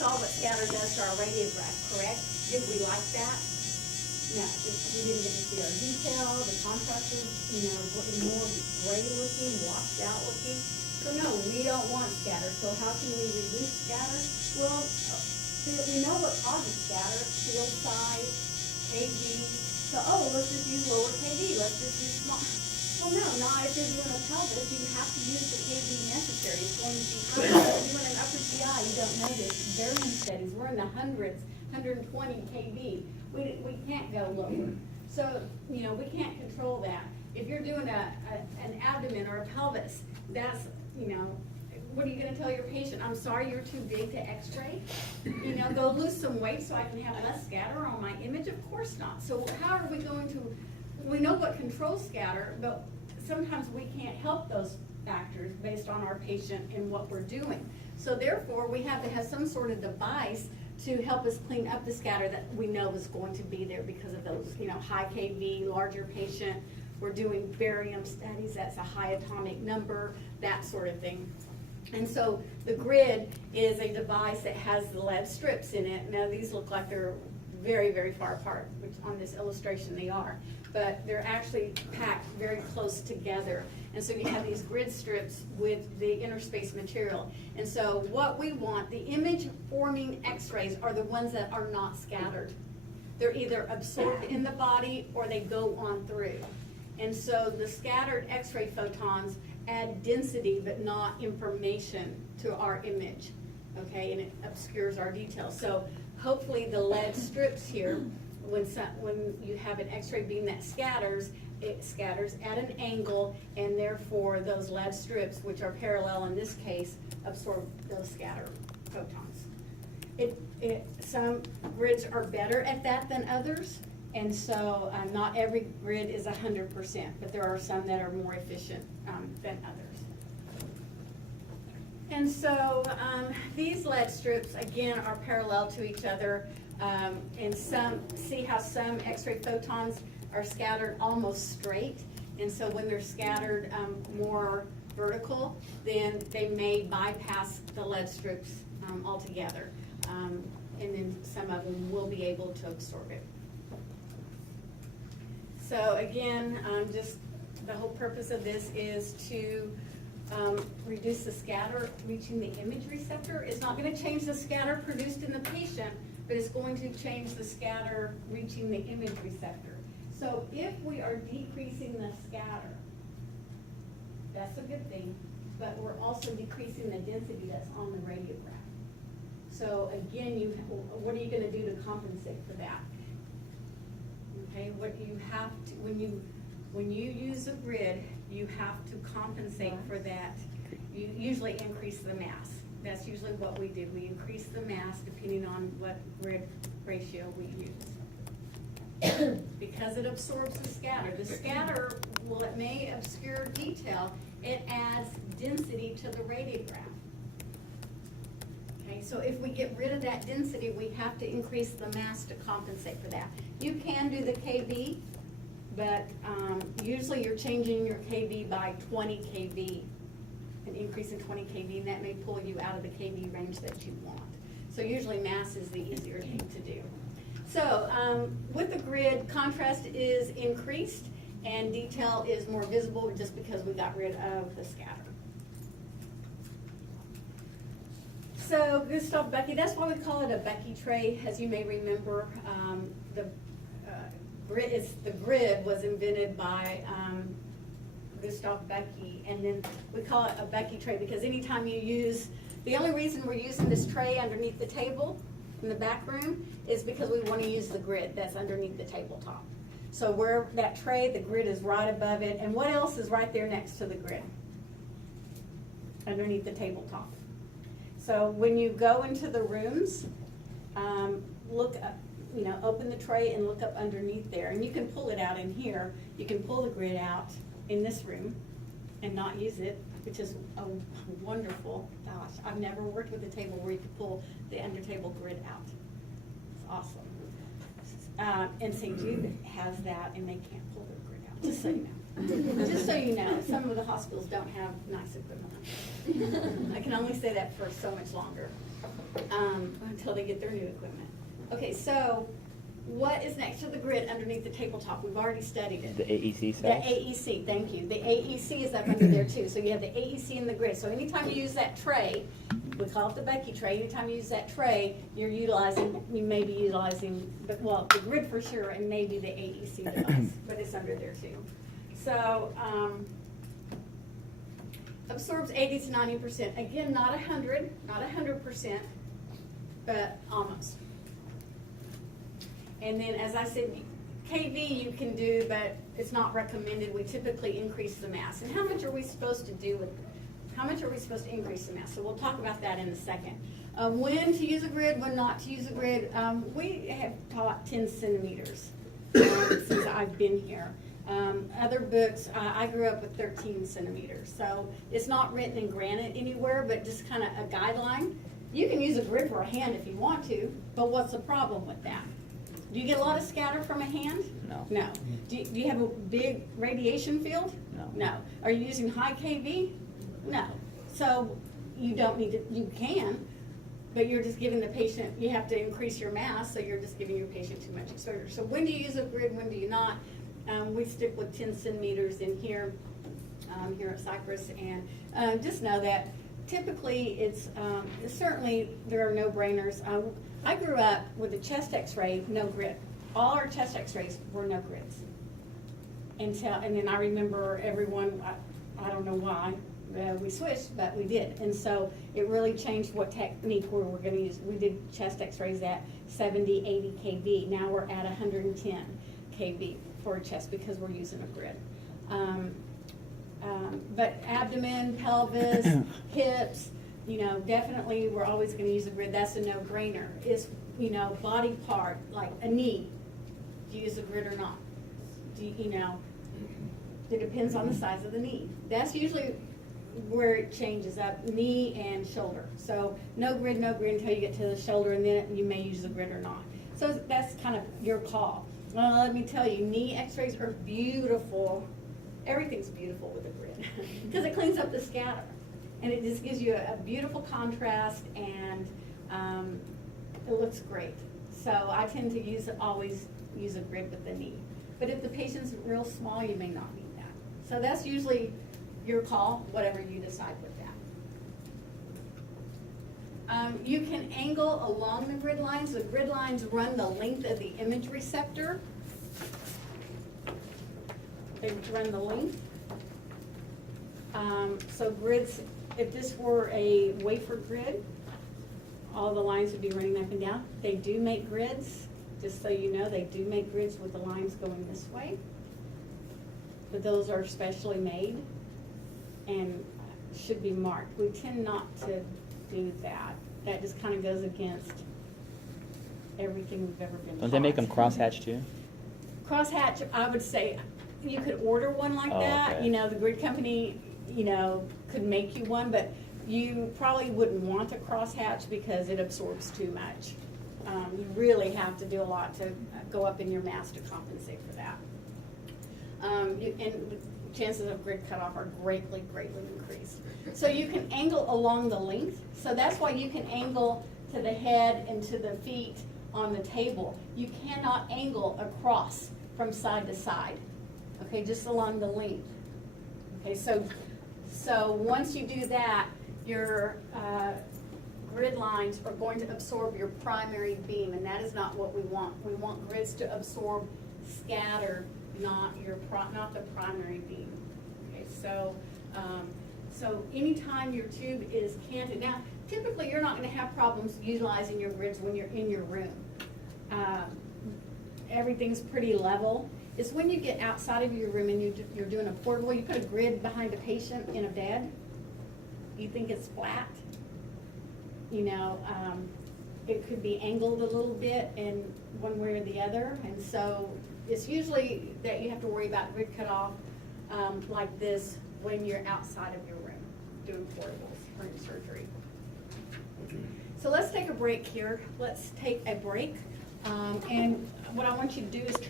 saw what scatter does to our radiograph, correct? Did we like that? No, we didn't get to see our detail, the contrast was, more gray looking, washed out looking. So no, we don't want scatter. So how can we reduce scatter? Well, we know what causes scatter: field size, kV. So, let's just use lower kV. Let's just use small. Well, no, not if you're doing a pelvis. You have to use the kV necessary. It's going to be high. If you're doing an upper GI, you don't know this. Barium studies, we're in the hundreds, 120 kV. We can't go lower. So, we can't control that. If you're doing an abdomen or a pelvis, that's, what are you going to tell your patient? I'm sorry, you're too big to x-ray? Go lose some weight so I can have less scatter on my image? Of course not. So how are we going to, we know what controls scatter, but sometimes we can't help those factors based on our patient and what we're doing. So therefore, we have to have some sort of device to help us clean up the scatter that we know is going to be there because of those, high kV, larger patient. We're doing barium studies, that's a high atomic number, that sort of thing. And so the grid is a device that has the lead strips in it. Now these look like they're very, very far apart, which on this illustration they are, but they're actually packed very close together. And so you have these grid strips with the interspace material. And so what we want, the image forming x-rays are the ones that are not scattered. They're either absorbed in the body or they go on through. And so the scattered x-ray photons add density but not information to our image, okay, and it obscures our details. So hopefully the lead strips here, when you have an x-ray beam that scatters, it scatters at an angle, and therefore those lead strips, which are parallel in this case, absorb those scatter photons. Some grids are better at that than others, and so not every grid is 100%, but there are some that are more efficient than others. And so these lead strips, again, are parallel to each other, and see how some x-ray photons are scattered almost straight, and so when they're scattered more vertical, then they may bypass the lead strips altogether, and then some of them will be able to absorb it. So again, just the whole purpose of this is to reduce the scatter reaching the image receptor. It's not going to change the scatter produced in the patient, but it's going to change the scatter reaching the image receptor. So if we are decreasing the scatter, that's a good thing, but we're also decreasing the density that's on the radiograph. So again, what are you going to do to compensate for that? Okay, what you have to, when you use a grid, you have to compensate for that. You usually increase the mass. That's usually what we do. We increase the mass depending on what grid ratio we use. Because it absorbs the scatter. The scatter, well, it may obscure detail, it adds density to the radiograph. Okay, so if we get rid of that density, we have to increase the mass to compensate for that. You can do the kV, but usually you're changing your kV by 20 kV, an increase in 20 kV, and that may pull you out of the kV range that you want. So usually mass is the easier thing to do. So with the grid, contrast is increased and detail is more visible just because we got rid of the scatter. So Gustav Becky, that's why we call it a Becky Tray. As you may remember, the grid was invented by Gustav Becky, and then we call it a Becky Tray because anytime you use, the only reason we're using this tray underneath the table in the back room is because we want to use the grid that's underneath the tabletop. So where that tray, the grid is right above it, and what else is right there next to the grid? Underneath the tabletop. So when you go into the rooms, look up, open the tray and look up underneath there, and you can pull it out in here. You can pull the grid out in this room and not use it, which is a wonderful, gosh, I've never worked with a table where you could pull the under table grid out. It's awesome. And St. Jude has that, and they can't pull their grid out, just so you know. Just so you know, some of the hospitals don't have nice equipment. I can only say that for so much longer. until they get their new equipment. Okay, so what is next to the grid underneath the tabletop? We've already studied it. The AEC The cells? AEC, thank you. The AEC is up under there too. So you have the AEC and the grid. So anytime you use that tray, we call it the Becky tray, anytime you use that tray, you may be utilizing, well, the grid for sure, and maybe the AEC device, but it's under there too. So, absorbs 80 to 90%. Again, not 100%, but almost. And then, as I said, KV you can do, but it's not recommended. We typically increase the mass. And how much are we supposed to do with, how much are we supposed to increase the mass? So we'll talk about that in a second. When to use a grid, when not to use a grid. We have taught 10 centimeters since I've been here. Other books, I grew up with 13 centimeters. So it's not written in granite anywhere, but just kind of a guideline. You can use a grid for a hand if you want to, but what's the problem with that? Do you get a lot of scatter from a hand? No. No. Do you have a big radiation field? No. No. Are you using high KV? No. So you don't need to, you can, but you're just giving the patient, you have to increase your mass, so you're just giving your patient too much exposure. So when do you use a grid, when do you not? We stick with 10 centimeters in here, here at Cypress, and just know that typically it's, certainly there are no-brainers. I grew up with a chest x-ray, no grid. All our chest x-rays were no grids. And then I remember everyone, I don't know why, we switched, but we did. And so it really changed what technique we were going to use. We did chest x-rays at 70, 80 kV. Now we're at 110 kV for a chest because we're using a grid. But abdomen, pelvis, hips, you know, definitely we're always going to use a grid. That's a no-brainer. Is, you know, body part, like a knee, do you use a grid or not? Do you know, it depends on the size of the knee. That's usually where it changes up, knee and shoulder. So no grid until you get to the shoulder, and then you may use the grid or not. So that's kind of your call. Well, let me tell you, knee x-rays are beautiful. Everything's beautiful with a grid because it cleans up the scatter. And it just gives you a beautiful contrast, and it looks great. So I tend to always use a grid with the knee. But if the patient's real small, you may not need that. So that's usually your call, whatever you decide with that. You can angle along the grid lines. The grid lines run the length of the image receptor. They run the length. So grids, if this were a wafer grid, all the lines would be running up and down. They do make grids, just so you know, they do make grids with the lines going this way. But those are specially made and should be marked. We tend not to do that. That just kind of goes against everything we've ever been taught. Don't they make them crosshatch too? Crosshatch, I would say, you could order one like that. Okay. You know, the grid company, you know, could make you one, but you probably wouldn't want a crosshatch because it absorbs too much. You really have to do a lot to go up in your mass to compensate for that. And chances of grid cutoff are greatly increased. So you can angle along the length. So that's why you can angle to the head and to the feet on the table. You cannot angle across from side to side. Okay, just along the length. Okay, so once you do that, your grid lines are going to absorb your primary beam, and that is not what we want. We want grids to absorb scatter, not the primary beam. Okay, so anytime your tube is canted, now typically you're not going to have problems utilizing your grids when you're in your room. Everything's pretty level. It's when you get outside of your room and you're doing a portable, you put a grid behind a patient in a bed, you think it's flat. You know, it could be angled a little bit in one way or the other, and so it's usually that you have to worry about grid cutoff like this when you're outside of your room doing portables or in surgery. So let's take a break here. Let's take a break, and what I want you to do is turn